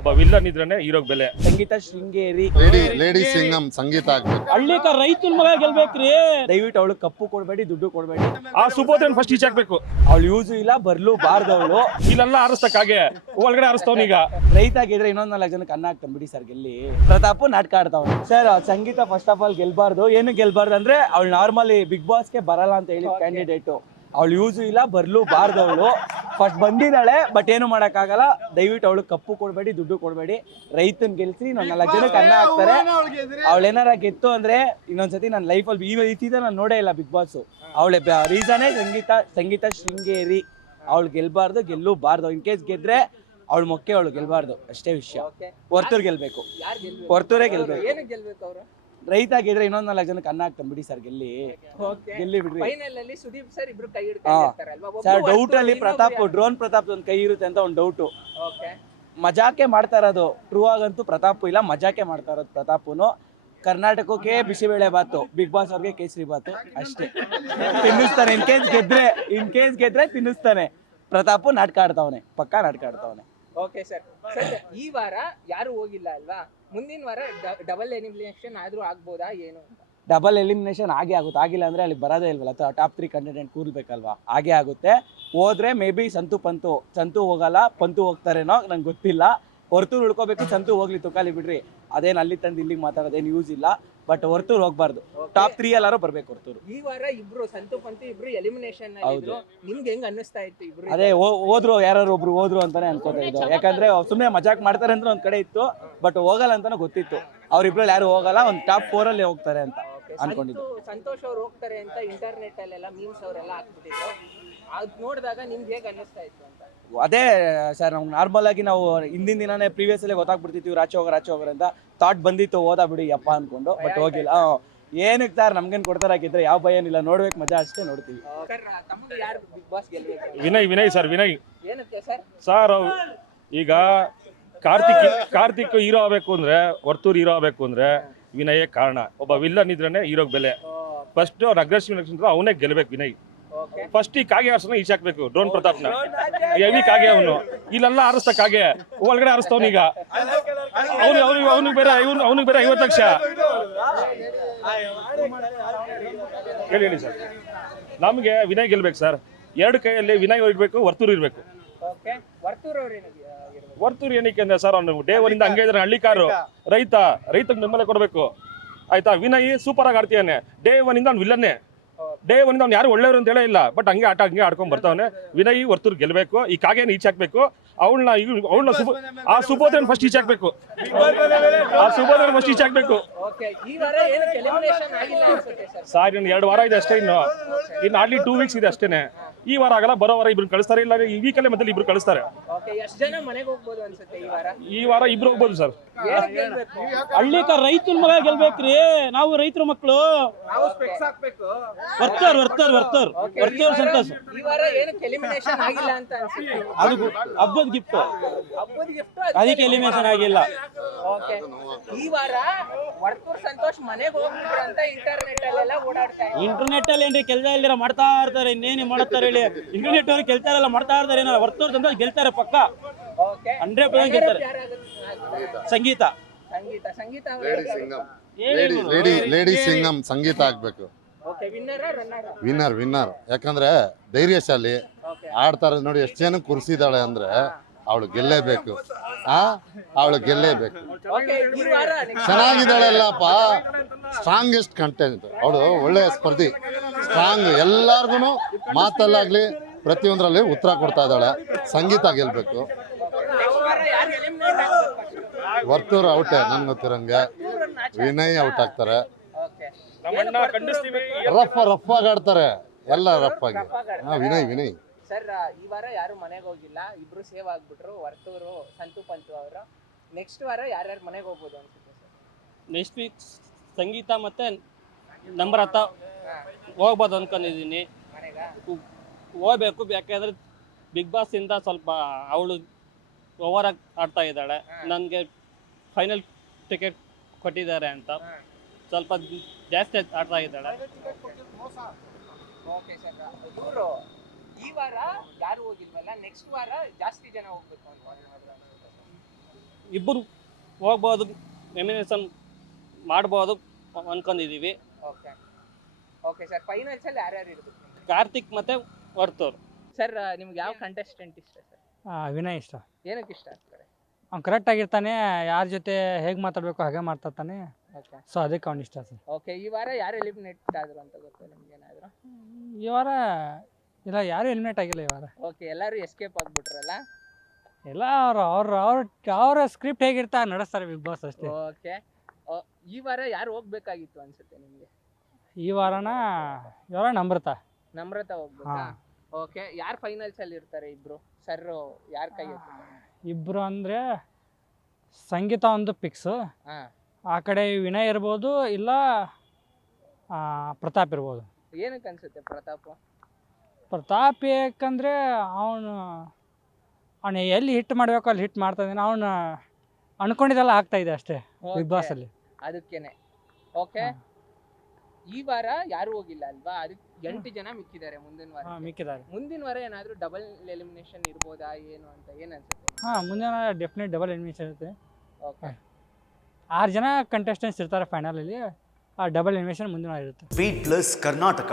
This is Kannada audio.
ಒಬ್ಬ ವಿಲ್ಲನ್ ಇದ್ರೇನೆ ಹೀರೋಗ್ ಬೆಲೆ. ಸಂಗೀತ ಶೃಂಗೇರಿ ಲೇಡಿ ಸಿಂಗಂ ಸಂಗೀತ ಆಗ್ಬೇಕು. ಹಳ್ಳಿಕ ರೈತನ ಮಗ ಗೆಲ್ಬೇಕ್ರಿ. ದಯವಿಟ್ಟು ಅವಳು ಕಪ್ಪು ಕೊಡ್ಬೇಡಿ, ದುಡ್ಡು ಕೊಡ್ಬೇಡಿ. ಆ ಸುಬೋಧನ್ ಫಸ್ಟ್ ಈಚೆ ಹಾಕ್ಬೇಕು. ಅವಳು ಯೂಸು ಇಲ್ಲ, ಬರ್ಲು ಬಾರ್ದವಳು. ಇಲ್ಲೆಲ್ಲ ಆರಿಸ್ತಕ್ಕಾಗೆ ಒಳಗಡೆ ಆರಿಸ್ತವನೀಗ. ರೈತ ಗೆದ್ರೆ ಇನ್ನೊಂದ್ 4 ಜನಕ್ಕೆ ಅನ್ನ ಹಾಕ್ತಾನೆ ಬಿಡಿ ಸರ್. ಗೆಲ್ಲಿ ಪ್ರತಾಪ್ ನಾಟಕ ಆಡ್ತಾವ sir. Sangeetha first of all ಗೆಲ್ಬಾರ್ದು. ಏನು ಗೆಲ್ಬಾರ್ದು ಅಂದ್ರೆ ಅವಳು ನಾರ್ಮಲಿ ಬಿಗ್ ಬಾಸ್ಗೆ ಬರಲ್ಲ ಅಂತ ಹೇಳಿ ಕ್ಯಾಂಡಿಡೇಟು. ಅವಳು ಯೂಸು ಇಲ್ಲ, ಬರ್ಲು ಬಾರ್ದವಳು. ಫಸ್ಟ್ ಬಂದಿದ್ದಾಳೆ, ಬಟ್ ಏನು ಮಾಡಕ್ಕಾಗಲ್ಲ. ದಯವಿಟ್ಟು ಅವಳು ಕಪ್ಪು ಕೊಡ್ಬೇಡಿ, ದುಡ್ಡು ಕೊಡ್ಬೇಡಿ. ರೈತನ್ ಗೆಲ್ಸಿ ಇನ್ನೊಂದ್ 4 ಜನಕ್ಕೆ ಅನ್ನ ಹಾಕ್ತಾರೆ. ಅವಳೇನಾರ ಗೆತ್ತು ಅಂದ್ರೆ ಇನ್ನೊಂದ್ಸತಿ ನನ್ನ ಲೈಫಲ್ಲಿ ಈ ಸೀಸನ್ ನಾನು ನೋಡೇ ಇಲ್ಲ ಬಿಗ್ ಬಾಸ್. ಅವಳೆ ರೀಸನೇ ಸಂಗೀತ ಶೃಂಗೇರಿ. ಅವಳು ಗೆಲ್ಬಾರ್ದು, ಗೆಲ್ಲೂಬಾರ್ದು. ಇನ್ ಕೇಸ್ ಗೆದ್ರೆ ಅವಳು ಮೊಕ್ಕೆ, ಅವಳು ಗೆಲ್ಬಾರ್ದು ಅಷ್ಟೇ ವಿಷಯ. ಹೊರ್ತೂರ್ ಗೆಲ್ಬೇಕು, ಹೊರ್ತೂರೇ ಗೆಲ್ಬೇಕು. ರೈತ ಗೆದ್ರೆ ಇನ್ನೊಂದ್ 4 ಜನಕ್ಕೆ ಅನ್ನ ಹಾಕ್ತಾನೆ ಬಿಡಿ ಸರ್. ಗೆಲ್ಲಿ ಬಿಡ್ರಿ ಸರ್. ಡೌಟ್ ಅಲ್ಲಿ ಡ್ರೋನ್ ಪ್ರತಾಪ್ ಒಂದ್ ಕೈ ಇರುತ್ತೆ ಅಂತ ಒಂದ್ ಡೌಟು. ಮಜಾಕೆ ಮಾಡ್ತಾ ಇರೋದು. ಟ್ರೂ ಆಗಂತೂ ಪ್ರತಾಪ್ ಇಲ್ಲ, ಮಜಾಕೆ ಮಾಡ್ತಾ ಇರೋದು ಪ್ರತಾಪನು. ಕರ್ನಾಟಕಕ್ಕೆ ಬಿಸಿಬೇಳೆ ಬಾತು, ಬಿಗ್ ಬಾಸ್ ಅವ್ರಿಗೆ ಕೇಸರಿ ಬಾತು ಅಷ್ಟೇ. ತಿನ್ನಿಸ್ತಾನೆ ಇನ್ ಕೇಸ್ ಗೆದ್ರೆ ತಿನ್ನಿಸ್ತಾನೆ. ಪ್ರತಾಪ್ ನಾಟಕ ಆಡ್ತಾವನೆ, ಪಕ್ಕಾ ನಾಟಕ ಆಡ್ತಾವನೆ. Okay sir. ಈ ವಾರ ಯಾರು ಹೋಗಿಲ್ಲ ಅಲ್ವಾ? ಮುಂದಿನ ವಾರ ಡಬಲ್ ಎಲಿಮಿನೇಷನ್ ಆದ್ರೂ ಆಗ್ಬೋದಾ ಏನು? ಡಬಲ್ ಎಲಿಮಿನೇಷನ್ ಆಗೇ ಆಗುತ್ತೆ. ಆಗಿಲ್ಲ ಅಂದ್ರೆ ಅಲ್ಲಿ ಬರೋದೇ ಇಲ್ವಲ್ಲ, ಟಾಪ್ 3 ಕಂಟೆಂಟೆಂಟ್ ಕೂರ್ಬೇಕಲ್ವಾ? ಹಾಗೆ ಆಗುತ್ತೆ. ಹೋದ್ರೆ ಮೇ ಬಿ ಸಂತು ಹೋಗಲ್ಲ, ಪಂತು ಹೋಗ್ತಾರೇನೋ ನಂಗೆ ಗೊತ್ತಿಲ್ಲ. ಹೊರ್ತೂರು ಉಳ್ಕೋಬೇಕು, ಸಂತು ಹೋಗ್ಲಿ ತುಕಾಲಿ ಬಿಡ್ರಿ. ಅದೇನು ಅಲ್ಲಿ ತಂದು ಇಲ್ಲಿಗೆ ಮಾತಾಡೋದೇನು ಯೂಸ್ ಇಲ್ಲ. ಬಟ್ ಹೊರ್ತೂರು ಹೋಗ್ಬಾರ್ದು. ಟಾಪ್ 3 ಎಲ್ಲಾರು ಬರ್ಬೇಕು ಹೊರ್ತೂರು. ಈ ವಾರ ಇಬ್ರು ಸಂತು ಪಂತು ಇಬ್ರು ಎಲಿಮಿನೇಷನ್ ಆಗಿದ್ರು. ನಿಮ್ಗೆ ಹೆಂಗ್ ಅನ್ನಿಸ್ತಾ ಇತ್ತು ಇಬ್ರು? ಅದೇ ಹೋದ್ರು, ಯಾರು ಒಬ್ರು ಹೋದ್ರು ಅಂತಾನೆ ಅನ್ಕೋತಾ ಇದ್ದು. ಯಾಕಂದ್ರೆ ಸುಮ್ಮನೆ ಮಜಾಕ್ ಮಾಡ್ತಾರೆ ಅಂದ್ರೆ ಒಂದ್ ಕಡೆ ಇತ್ತು, ಬಟ್ ಹೋಗಲ್ಲ ಅಂತಾನು ಗೊತ್ತಿತ್ತು. ಅವ್ರಿಬ್ರಲ್ಲಿ ಯಾರು ಹೋಗಲ್ಲ, ಒಂದ್ ಟಾಪ್ 4 ಅಲ್ಲಿ ಹೋಗ್ತಾರೆ ಅಂತ ಅನ್ಕೊಂಡಿದ್ದು. ಸಂತೋಷ್ ಅವ್ರು ಹೋಗ್ತಾರೆ ಅಂತ ಇಂಟರ್ನೆಟ್ ಅಲ್ಲೆಲ್ಲ ಮೀಮ್ಸ್ ಅವರೆಲ್ಲ ಹಾಕ್ಬಿಟ್ಟಿದ್ರು. ಅದ್ ನೋಡಿದಾಗ ನಿಮ್ಗೆ ಹೇಗೆ ಅನ್ನಿಸ್ತಾ ಇತ್ತು ಅಂತ? ಅದೇ ಸರ್, ನಾವು ನಾರ್ಮಲ್ ಆಗಿ ನಾವು ಹಿಂದಿನ ದಿನಾನೇ ಪ್ರೀವಿಯಸ್ ಅಲ್ಲೇ ಗೊತ್ತಾಗ್ಬಿಡ್ತಿದ್ವಿ ರಾಚೆ ಹೋಗ್ರ ಅಂತ ಥಾಟ್ ಬಂದಿತ್ತು. ಓದಾ ಬಿಡಿ ಯಪ್ಪ ಅನ್ಕೊಂಡು, ಬಟ್ ಹೋಗಿಲ್ಲ. ಏನಕ್ಕೆ ಸರ್ ನಮ್ಗೇನು ಕೊಡ್ತಾರ ಹಾಕಿದ್ರೆ ಯಾವ ಭಯ ಏನಿಲ್ಲ, ನೋಡ್ಬೇಕು ಮಜಾ ಅಷ್ಟೇ ನೋಡ್ತೀವಿ. ವಿನಯ್ ಸರ್. ವಿನಯ್ ಏನಕ್ಕೆ ಸರ್? ಸರ್ ಈಗ ಕಾರ್ತಿಕ್ ಹೀರೋ ಆಗ್ಬೇಕು ಅಂದ್ರೆ, ಹೊರ್ತೂರು ಹೀರೋ ಆಗ್ಬೇಕು ಅಂದ್ರೆ ವಿನಯೇ ಕಾರಣ. ಒಬ್ಬ ವಿಲ್ಲನ್ ಇದ್ರೇನೆ ಹೀರೋಗ್ ಬೆಲೆ. ಫಸ್ಟ್ ಅವ್ನ ಅಗ್ರೆಸಿವ್ ಅವನೇ ಗೆಲ್ಬೇಕು ವಿನಯ್. ಫಸ್ಟ್ ಈ ಕಾಗೆ ಆರ್ಸನ ಈಚೆ ಹಾಕ್ಬೇಕು. ಡ್ರೋನ್ ಪ್ರತಾಪ್ನ ಹೆವಿ ಕಾಗೆ ಅವನು. ಇಲ್ಲೆಲ್ಲ ಆರಿಸ್ತ ಕಾಗೆ ಒಳಗಡೆ ಆರಿಸ್ತವನೀಗ. ಅವ್ನಿಗೆ ಬೇರೆ 50 ಲಕ್ಷ. ಹೇಳಿ ಸರ್. ನಮ್ಗೆ ವಿನಯ್ ಗೆಲ್ಬೇಕು ಸರ್. 2 ಕೈಯಲ್ಲಿ ವಿನಯ್ ಇರ್ಬೇಕು, ಹೊರ್ತೂರು ಇರ್ಬೇಕು. ಹೊರ್ತೂರು ಏನಕ್ಕೆ ಅಂದ್ರೆ ಸರ್, ಅವ್ನು ಡೇ 1 ಇಂದ ಹಂಗೆ ಇದ್ರೆ ಹಳ್ಳಿ ಕಾರು ರೈತಗೆ ಬೆಂಬಲ ಕೊಡಬೇಕು ಆಯ್ತಾ. ವಿನಯ್ ಸೂಪರ್ ಆಗಿ ಆಡ್ತೀಯಾನೆ. ಡೇ 1 ಇಂದ ಅವ್ನು ವಿಲ್ಲನ್ನೇ. ಡೇ 1 ಇಂದ ಅವ್ನು ಯಾರು ಒಳ್ಳೆಯವರು ಅಂತ ಹೇಳೇ ಇಲ್ಲ, ಬಟ್ ಹಂಗೆ ಆಡ್ಕೊಂಡ್ ಬರ್ತಾವನೆ. ವಿನಯ್ ಹೊರ್ತೂರು ಗೆಲ್ಬೇಕು. ಈ ಕಾಗೆನ ಈಚೆ ಹಾಕ್ಬೇಕು. ಅವಳನ್ನ ಸುಬೋಧನ್ ಫಸ್ಟ್ ಈಚೆ ಹಾಕ್ಬೇಕು. ಸರ್ ಇನ್ನು 2 ವಾರ ಇದೆ ಅಷ್ಟೇ. ಇನ್ನು ಹಾರ್ಡ್ಲಿ 2 ವೀಕ್ಸ್ ಇದೆ ಅಷ್ಟೇನೆ. ಈ ವಾರ ಆಗಲ್ಲ, ಬರೋ ವಾರ ಇಬ್ರು ಕಳಿಸ್ತಾರೆ. ಇಲ್ಲ ಈ ವೀಕಲ್ಲೇ ಮತ್ತೆ ಇಬ್ರು ಕಳಿಸ್ತಾರೆ. ಈ ವಾರ ಇಬ್ರು ಹೋಗ್ಬೋದು ಸರ್. ಹಳ್ಳಿಕ ರೈತನ ಮಗ ಗೆಲ್ಬೇಕ್ರಿ. ನಾವು ರೈತರ ಮಕ್ಕಳು. ವರ್ತೂರ್ ಸಂತೋಷ್. ಅದು ಹಬ್ಬದ ಗಿಫ್ಟ್, ಅದಕ್ಕೆ ಎಲಿಮಿನೇಷನ್ ಆಗಿಲ್ಲ. ಈ ವಾರ ವರ್ತೂರ್ ಸಂತೋಷ್ ಮನೆಗೆ ಹೋಗ್ಬಿಟ್ರು ಅಂತ ಇಂಟರ್ನೆಟ್ ಅಲ್ಲಿ ಏನ್ರಿ ಕೆಲಸ ಇಲ್ದಿರ ಮಾಡ್ತಾ ಇರ್ತಾರೆ. ಇನ್ನೇನು ಮಾಡ್ತಾರೆ ಹೇಳಿ? ಇಂಟರ್ನೆಟ್ ಅವ್ರಿಗೆ ಕೆಲಸ ಎಲ್ಲ ಮಾಡ್ತಾ ಇರ್ತಾರೆ. ವರ್ತೂರ್ ಸಂತೋಷ್ ಗೆಲ್ತಾರೆ ಪಕ್ಕ. 100% ಗೆಲ್ತಾರೆ. ಸಂಗೀತ ಲೇಡಿ ಸಿಂಗಂ ಸಂಗೀತ ಆಗ್ಬೇಕು. ವಿನ್ನರ್. ಯಾಕಂದ್ರೆ ಧೈರ್ಯಶಾಲಿ ಆಡ್ತಾರೆ ನೋಡಿ. ಎಷ್ಟು ಜನ ಕುರ್ಸಿದಾಳೆ ಅಂದ್ರೆ ಅವಳು ಗೆಲ್ಲೇಬೇಕು. ಅವಳು ಗೆಲ್ಲೇಬೇಕು. ಚೆನ್ನಾಗಿದ್ದಾಳೆಲ್ಲಪ್ಪ. ಸ್ಟ್ರಾಂಗೆಸ್ಟ್ ಕಂಟೆಂಟ್ ಅವಳು. ಒಳ್ಳೆಯ ಸ್ಪರ್ಧಿ, ಸ್ಟ್ರಾಂಗ್. ಎಲ್ಲಾರ್ಗು ಮಾತಲ್ಲಾಗ್ಲಿ ಪ್ರತಿಯೊಂದರಲ್ಲಿ ಉತ್ತರ ಕೊಡ್ತಾ ಇದ್ದಾಳೆ. ಸಂಗೀತ ಗೆಲ್ಬೇಕು. ವರ್ತೂರ್ ಔಟೇ ನನ್ಗೆ ಗೊತ್ತಿರಂಗೆ. ವಿನಯ್ ಔಟ್ ಆಗ್ತಾರೆ. ರಫ್ ಆಗಿ ಆಡ್ತಾರೆ ಎಲ್ಲ, ರಫ್ ಆಗಿ. ವಿನಯ್ ಸರ್. ಈ ವಾರ ಯಾರು ಮನೆಗೆ ಹೋಗಿಲ್ಲ, ಇಬ್ರು ಸೇವ್ ಆಗ್ಬಿಟ್ರು, ವರ್ತೂರು ಸಂತು ಪಂತು ಅವರು. ನೆಕ್ಸ್ಟ್ ವಾರ ಯಾರ್ಯಾರು ಮನೆಗೆ ಹೋಗ್ಬೋದು ಅನ್ಸುತ್ತೆ ಸರ್? ನೆಕ್ಸ್ಟ್ ವೀಕ್ ಸಂಗೀತ ಮತ್ತೆ ನಮ್ರತ ಹೋಗ್ಬೋದು ಅನ್ಕೊಂಡಿದ್ದೀನಿ. ಹೋಗ್ಬೇಕು. ಯಾಕೆಂದ್ರೆ ಬಿಗ್ ಬಾಸ್ ಇಂದ ಸ್ವಲ್ಪ ಅವಳು ಓವರ್ ಆಗಿ ಆಡ್ತಾ ಇದ್ದಾಳೆ. ನನಗೆ ಫೈನಲ್ ಟಿಕೆಟ್ ಕೊಟ್ಟಿದ್ದಾರೆ ಅಂತ ಸ್ವಲ್ಪ ಜಾಸ್ತಿ ಆಡ್ತಾ ಇದ್ದಾಳೆ. ಈ ವಾರ ಯಾರು ಹೋಗಿಲ್ವಲ್ಲ, ನೆಕ್ಸ್ಟ್ ವಾರ ಜಾಸ್ತಿ ಜನ ಹೋಗ್ಬೇಕು ಅಂತ. ಇಬ್ಬರು ಹೋಗ್ಬೋದು, ಎಮಿನೇಷನ್ ಮಾಡ್ಬೋದು ಅನ್ಕೊಂಡಿದೀವಿ. ಓಕೆ ಓಕೆ ಸರ್, ಫೈನಲ್ಸ್ ಅಲ್ಲಿ ಯಾರ್ಯಾರು ಇರ್ಬೇಕು ಕಾರ್ತಿಕ್ ಮತ್ತೆ ವರ್ತೂರ್. ಸರ್? ನಿಮ್ಗೆ ಯಾವ ಕಂಟೆಸ್ಟೆಂಟ್ ಇಷ್ಟ ಸರ್? ವಿನಯ್ ಇಷ್ಟ. ಏನಕ್ಕೆ ಇಷ್ಟ ಆಗ್ತಾರೆ? ಅವ್ನು ಕರೆಕ್ಟ್ ಆಗಿರ್ತಾನೆ, ಯಾರ ಜೊತೆ ಹೇಗೆ ಮಾತಾಡಬೇಕು ಹಾಗೆ ಮಾತಾಡ್ತಾನೆ, ಓಕೆ ಸೊ ಅದಕ್ಕೆ ಅವ್ನು ಇಷ್ಟ ಸರ್. ಓಕೆ, ಈ ವಾರ ಯಾರು ಎಲಿಮಿನೇಟ್ ಆದ್ರು ಅಂತ ಗೊತ್ತಾ ನಿಮ್ಗೆ ಏನಾದ್ರು? ಈ ವಾರ ಇಲ್ಲ, ಯಾರು ಎಲಿಮಿನೇಟ್ ಆಗಿಲ್ಲ ಈ ವಾರ. ಓಕೆ, ಎಲ್ಲರೂ ಎಸ್ಕೇಪ್ ಆಗ್ಬಿಟ್ರಲ್ಲ. ಎಲ್ಲ ಅವ್ರ ಸ್ಕ್ರಿಪ್ಟ್ ಹೇಗಿರ್ತಾ ನಡೆಸ್ತಾರೆ ಬಿಗ್ ಬಾಸ್ ಅಷ್ಟೇ. ಓಕೆ, ಈ ವಾರ ಯಾರು ಹೋಗ್ಬೇಕಾಗಿತ್ತು ಅನ್ಸುತ್ತೆ ನಿಮ್ಗೆ? ಈ ವಾರ ನಮ್ರತಾ. ನಮ್ರತಾ ಹೋಗ್ಬೇಕಾ? ಹಾ. ಓಕೆ, ಯಾರು ಫೈನಲ್ಸ್ ಅಲ್ಲಿ ಇರ್ತಾರೆ ಇಬ್ರು? ಸರ್ ಯಾರು ಕೈ ಎತ್ತಿದ್ದಾರೆ? ಇಬ್ರು ಅಂದರೆ ಸಂಗೀತ ಒಂದು ಫಿಕ್ಸು, ಹಾ, ಆ ಕಡೆ ವಿನಯ್ ಇರ್ಬೋದು, ಇಲ್ಲ ಪ್ರತಾಪ್ ಇರ್ಬೋದು. ಏನಕ್ಕೆ ಅನ್ಸುತ್ತೆ ಪ್ರತಾಪ್ ಯಾಕಂದರೆ ಅವನು ಎಲ್ಲಿ ಹಿಟ್ ಮಾಡಬೇಕು ಅಲ್ಲಿ ಹಿಟ್ ಮಾಡ್ತಾ ಇದ್ದಾನೆ. ಅವನು ಅನ್ಕೊಂಡಿದ್ದೆಲ್ಲ ಆಗ್ತಾ ಇದೆ ಅಷ್ಟೇ ಬಿಗ್ ಬಾಸಲ್ಲಿ. ಅದಕ್ಕೇನೆ. ಓಕೆ, ಈ ವಾರ ಯಾರು ಹೋಗಿಲ್ಲ ಅಲ್ವಾ? ಅದಕ್ಕೆ 8 ಜನ ಮಿಕ್ಕಿದ್ದಾರೆ ಮುಂದಿನ ವಾರ. ಮಿಕ್ಕಿದ್ದಾರೆ. ಮುಂದಿನ ವಾರ ಏನಾದ್ರು ಡಬಲ್ ಎಲಿಮಿನೇಷನ್ ಇರ್ಬೋದಾ ಏನು ಅಂತ ಏನ್ ಅನ್ಸುತ್ತೆ? ಮುಂದಿನ ಡೆಫಿನೆಟ್ ಡಬಲ್ ಎಲಿಮಿನೇಷನ್ ಇರುತ್ತೆ. ಓಕೆ, 6 ಜನ ಕಂಟೆಸ್ಟೆಂಟ್ಸ್ ಇರ್ತಾರೆ ಫೈನಲಲ್ಲಿ, ಆ ಡಬಲ್ ಎಲಿಮಿನೇಷನ್ ಮುಂದಿನ ಇರುತ್ತೆ. Beat plus Karnataka.